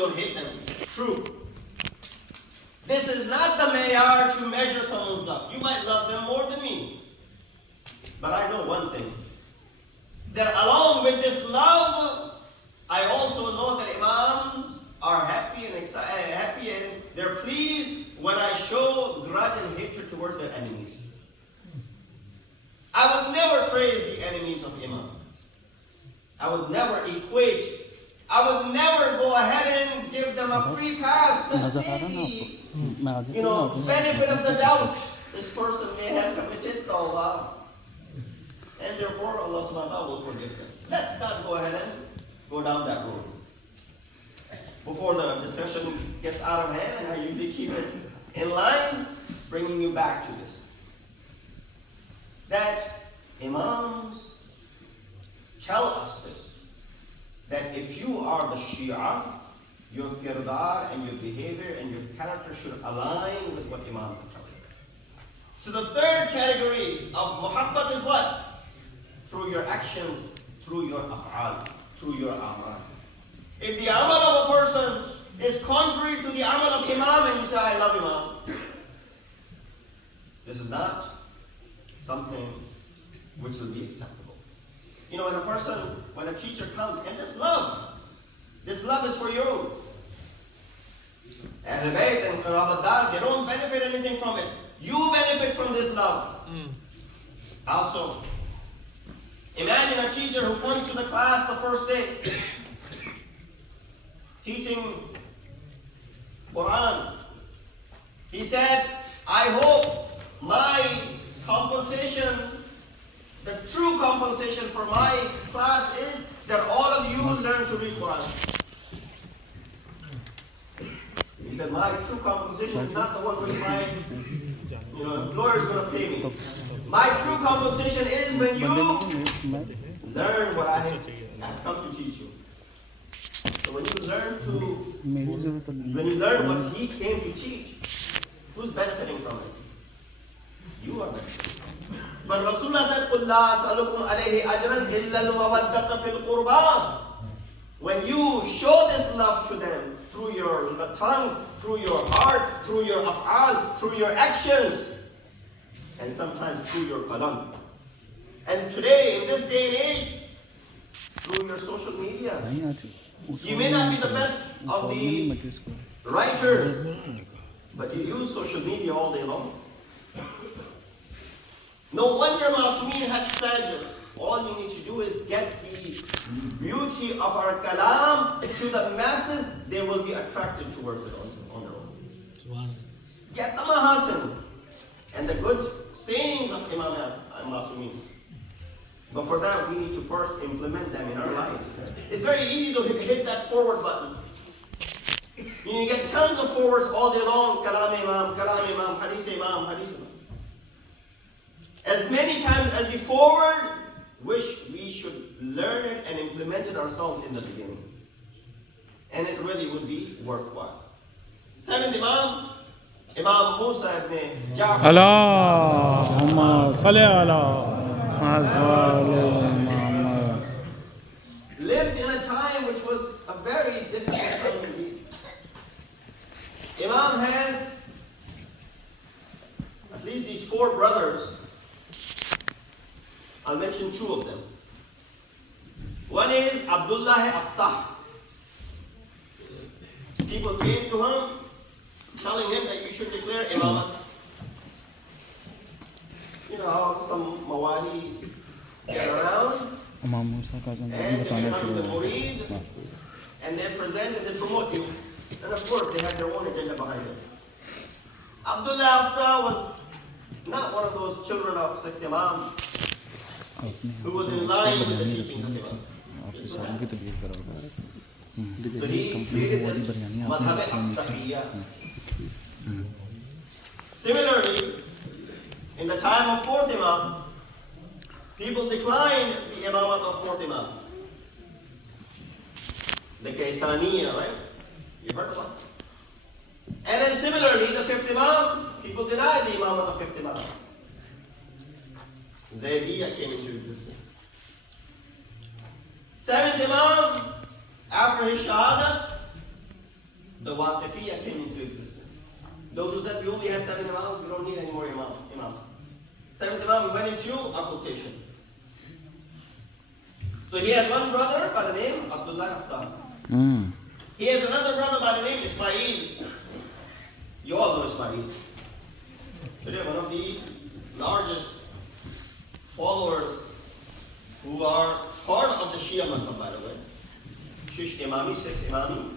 don't hate them. True. This is not the mayar to measure someone's love. You might love them more than me. But I know one thing. That along with this love, I also know that imams are happy and excited, and they're pleased when I show grudge and hatred towards their enemies. I would never praise the enemies of imam. I would never equate. I would never go ahead and give them a free pass. Let's take the, benefit of the doubt. This person may have committed tawbah, and therefore Allah subhanahu wa ta'ala will forgive them. Let's not go ahead and go down that road. Before the discussion gets out of hand, and I usually keep it in line, bringing you back to this. That imams tell us this. That if you are the Shia, your kirdar and your behavior and your character should align with what imams are telling you. So the third category of muhabbat is what? Through your actions, through your af'al, through your amal. If the amal of a person is contrary to the amal of imam and you say, I love imam, this is not something which will be acceptable. When a teacher comes, and this love is for you. Ahl-e-Bait and Qarabat, they don't benefit anything from it. You benefit from this love. Also, imagine a teacher who comes to the class the first day, teaching Quran. He said, I hope my compensation, the true compensation for my class is that all of you learn to read Quran. He said, my true compensation is not the one which my employer is going to pay me. My true compensation is when you learn what I have come to teach you. So when you learn what he came to teach, who's benefiting from it? You are benefiting. But Rasulullah said, قُلْ لَا أَسْأَلُكُمْ عَلَيْهِ أَجْرًا إِلَّا الْمَوَدَّةَ فِي الْقُرْبَى. When you show this love to them through your tongues, through your heart, through your af'al, through your actions, and sometimes through your qalam. And today, in this day and age, through your social media, you may not be the best of the writers, but you use social media all day long. No wonder Masumin had said, all you need to do is get the beauty of our kalam to the masses, they will be attracted towards it on their own. Get the mahasin and the good sayings of Imam Masumin. But for that, we need to first implement them in our lives. It's very easy to hit that forward button. You get tons of forwards all day long, kalam Imam, hadith Imam, hadith Imam. As many times as we forward, wish we should learn it and implement it ourselves in the beginning. And it really would be worthwhile. Seventh Imam, Imam Moosa ibn Ja'far. Allahumma salli ala lived in a time which was a very difficult time indeed. Imam has at least these four brothers. I'll mention two of them. One is Abdullah Aftah. People came to him telling him that you should declare imamat. You know how some mawali get around and they become the murid and they present and they promote you. And of course they have their own agenda behind it. Abdullah Aftah was not one of those children of sixth Imam who was in line with the teachings of Imam. So he created this madhab al-Taqiyya. Similarly, in the time of fourth Imam, people declined the imamat of fourth Imam. The Kaysaniya, right? You heard about it. And then similarly, the fifth Imam, people denied the imamat of fifth Imam. Zaydiyya came into existence. Seventh Imam, after his Shahadat, the Waqifiyya came into existence. Those who said we only have 7 Imams, we don't need any more Imams. 7th Imam went into occultation. So he had one brother by the name Abdullah Aftar. He has another brother by the name Ismail. You all know Ismail. Today one of the largest followers who are part of the Shia Madhab, by the way. Shish Imami, 6 Imami.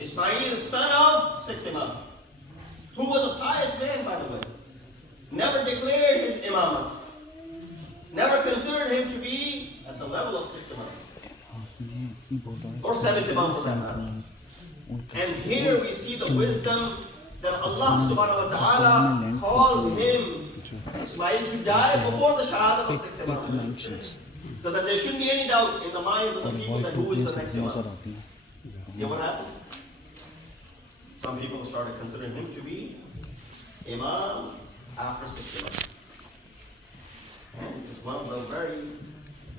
Ismail, son of 6th Imam, who was a pious man, by the way. Never declared his imamate. Never considered him to be at the level of 6th Imam. Or 7th Imam for that matter. And here we see the wisdom that Allah subhanahu wa ta'ala caused him, Ismail, to die before the Shahadat of 6th Imam. So that there shouldn't be any doubt in the minds of the people that who is the next Imam. You know what happened? Some people started considering him to be Imam after 6th Imam. And it's one of the very,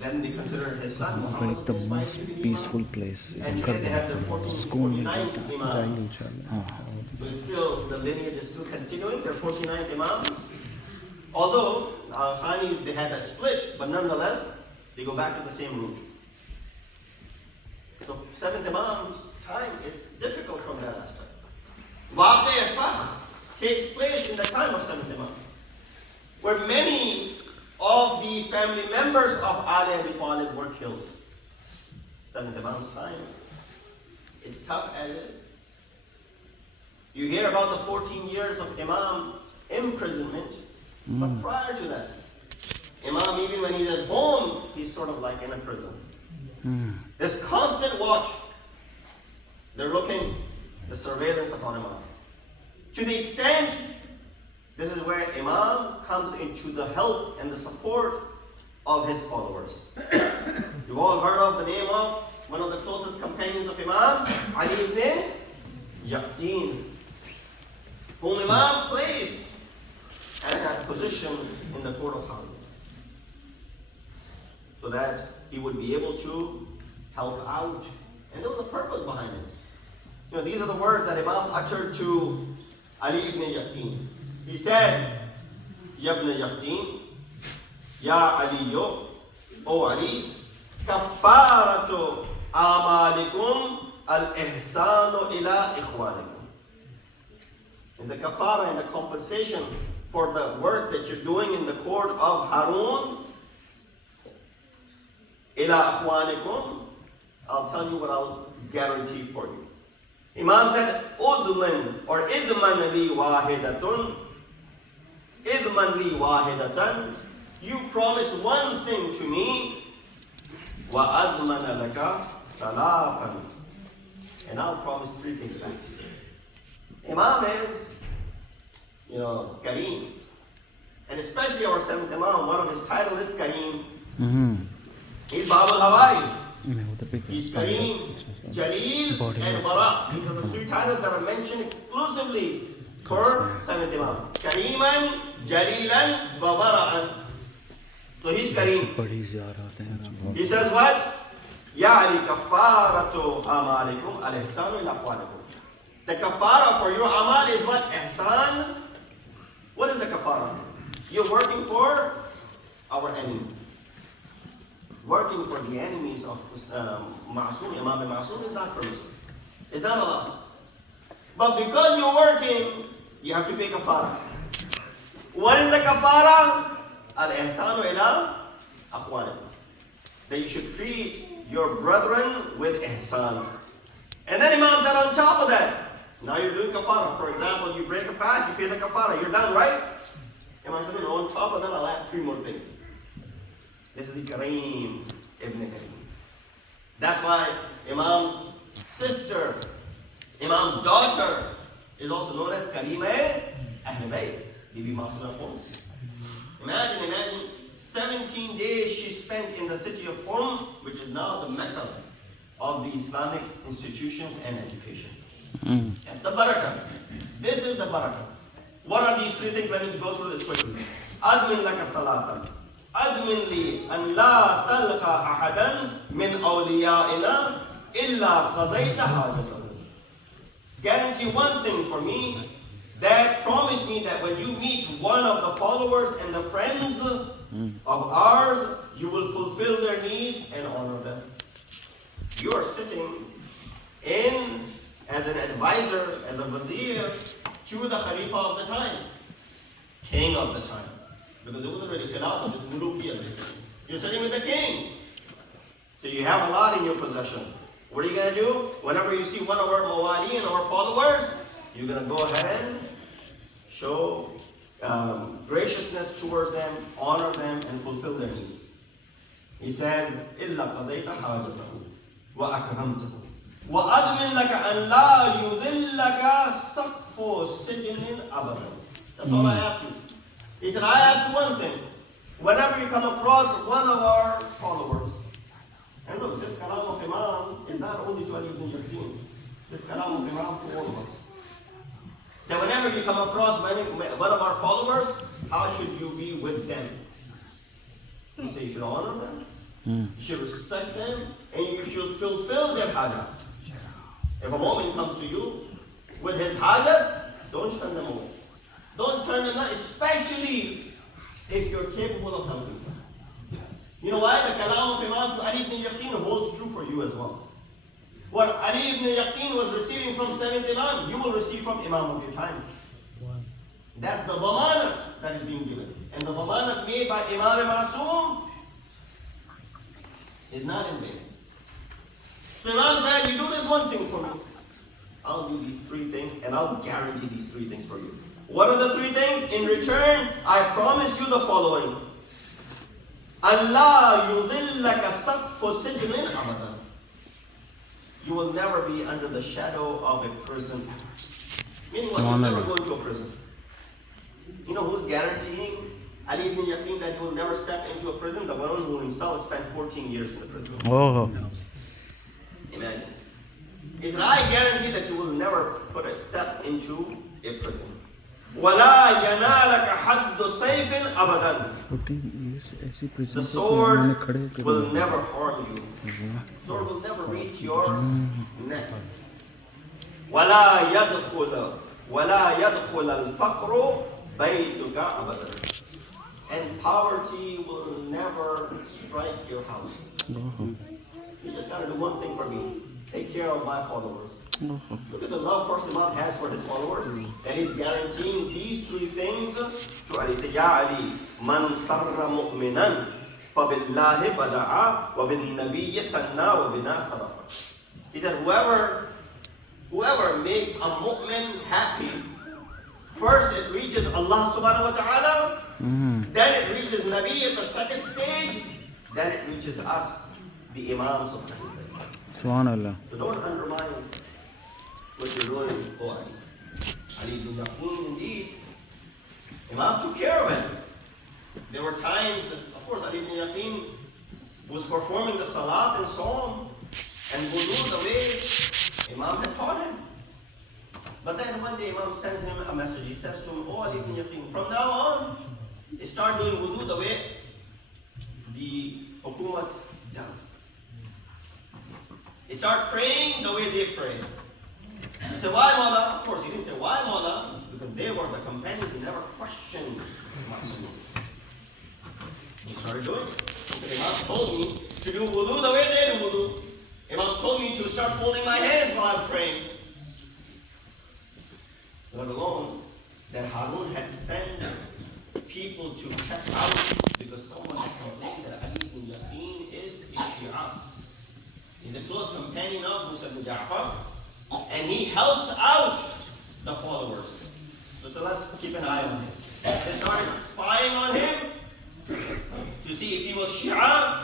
then they considered his son Muhammad the most peaceful place is Karbala. School Imam. So it's still, the lineage is still continuing. There are 49 Imams. Although Khanis, they had a split, but nonetheless, they go back to the same root. So 7th Imam's time is difficult from that aspect. Waqi' Fakh takes place in the time of 7th Imam, where many of the family members of Ahl-e-Bait were killed. 7th Imam's time is tough as is. You hear about the 14 years of Imam imprisonment, but prior to that, Imam, even when he's at home, he's sort of like in a prison. There's constant watch. They're looking, the surveillance upon Imam. To the extent, this is where Imam comes into the help and the support of his followers. You've all heard of the name of one of the closest companions of Imam, Ali ibn Yaqteen, whom Imam placed at that position in the court of Harun, so that he would be able to help out. And there was a purpose behind it. You know, these are the words that Imam uttered to Ali ibn Yaqteen. He said, Ya ibn Yaqteen, Ya Aliyo, O Ali, Kafaratu amalikum al-ihsanu ila ikhwanikum. And the kafara and the compensation for the work that you're doing in the court of Harun, ila ikhwanikum, I'll tell you what I'll guarantee for you. Imam said, Udman or idman li wahidatun, idman li wahidatan, you promise one thing to me, wa admana laka thalathan, and I'll promise 3 things back to you. Imam is, you know, Kareem. And especially our 7th Imam, one of his titles is Kareem. He's Bab al-Hawaii. He's Kareem, Jaleel, and Bara. These are the 3 titles that are mentioned exclusively for 7th Imam. Kareeman, Jaleelan, Bara'an. So he's Kareem. He says what? Ya Ali kafaratu amalikum al-ihsanu ila akhwanikum. The kafara for your amal is what? Ihsan. What is the kafara? You're working for our enemy. Working for the enemies of Ma'soom, Imam al-Ma'soom is not permissible. It's not allowed. But because you're working, you have to pay kafara. What is the kafara? Al-ihsanu ila akhwanikum. That you should treat your brethren with ihsan. And then Imam said on top of that, now you're doing kafara. For example, you break a fast, you pay the kafara. You're done, right? Imam said, no, on top of that, I'll add 3 more things. This is the Kareem ibn Kareem. That's why Imam's sister, Imam's daughter, is also known as Kareema Ahl-e-Bait. Bibi Masuna Qum. Imagine 17 days she spent in the city of Qum, which is now the Mecca of the Islamic institutions and education. That's the barakah. This is the barakah. What are these 3 things? Let me go through this quickly. Admin laka thalathan. Admin li an la talqa ahadan min awliya'ina إِلَّا قَضَيْتَ حَاجَتَهُ. Guarantee one thing for me, that promise me that when you meet one of the followers and the friends of ours, you will fulfill their needs and honor them. You are sitting in as an advisor, as a vizier to the Khalifa of the time, king of the time. Because it wasn't really Khilafah, it was Mulukiya basically. You're sitting with the king. So you have a lot in your possession. What are you going to do? Whenever you see one of our mawali and our followers, you're going to go ahead and show graciousness towards them, honor them, and fulfill their needs. He says, إِلَّا قَضَيْتَ حَاجَتَهُ وَأَكْرَمْتَهُ وَأَدْمِنْ لَكَ أَنْ لَا يُذِلَّكَ سَقْفُ سِجْنٍ أَبَدًا. That's all I ask you. He said, I ask you one thing. Whenever you come across one of our followers, and look, this kalam of Imam is not only to Ali ibn Yaqeen. This kalam of Imam to all of us. That whenever you come across one of our followers, how should you be with them? He said, you should honor them, you should respect them, and you should fulfill their hajat. If a moment comes to you with his hajat, don't turn them away. Don't turn them down, especially if you're capable of helping them. You know why? The kalam of Imam to Ali ibn Yaqeen holds true for you as well. What Ali ibn Yaqeen was receiving from 7th Imam, you will receive from Imam of your time. That's the dhamanat that is being given. And the dhamanat made by Imam Masoom is not in vain. So Imam said, you do this one thing for me. I'll do these 3 things and I'll guarantee these 3 things for you. What are the 3 things? In return, I promise you the following. Allah yudhillaka saqfu sijnin abadan. You will never be under the shadow of a prison. Meaning what? You'll never go into a prison. You know who's guaranteeing Ali ibn Yaqeen that he will never step into a prison? The one who himself spent 14 years in the prison. Oh. Imagine. He said, I guarantee that you will never put a step into a prison. وَلَا يَنَالَكَ حَدُّ سَيْفٍ أَبَدًا. The sword will never harm you. The sword will never reach your neck. وَلَا يَدْخُلَ الْفَقْرُ بَيْتُكَ أَبَدًا. And poverty will never strike your house. You just got to do one thing for me. Take care of my followers. Look at the love first Imam has for his followers. And he's guaranteeing these 3 things to Ali. He said, Ya Ali, man sarra mu'minan, fabillahi bada'a, wa bin nabiyyi tanna, wa bina kharafa. He said, whoever makes a mu'min happy, first it reaches Allah subhanahu wa ta'ala, then it reaches Nabi at the 2nd stage, then it reaches us, the Imams of Ahl-e-Bait. Subhanallah. So don't undermine what you're doing, O Ali. Ali ibn Yaqeen, indeed, Imam took care of it. There were times, of course, Ali ibn Yaqeen was performing the salat and psalm and wudu the way Imam had taught him. But then one day Imam sends him a message. He says to him, Oh Ali ibn Yaqeen, from now on, start doing wudu the way the hukumat does. Start praying the way they pray. He said, why Mola? Of course, he didn't say, why Mola? Because they were the companions who never questioned Masoom. He started doing it. He said, Imam told me to do wudu the way they do wudu. Imam told me to start folding my hands while I'm praying. Let alone that Harun had sent people to check out because someone had complained that Ali ibn Yaqeen is a Shia. He's a close companion of Moosa ibn Ja'far, and he helped out the followers. So let's keep an eye on him. They started spying on him to see if he was Shia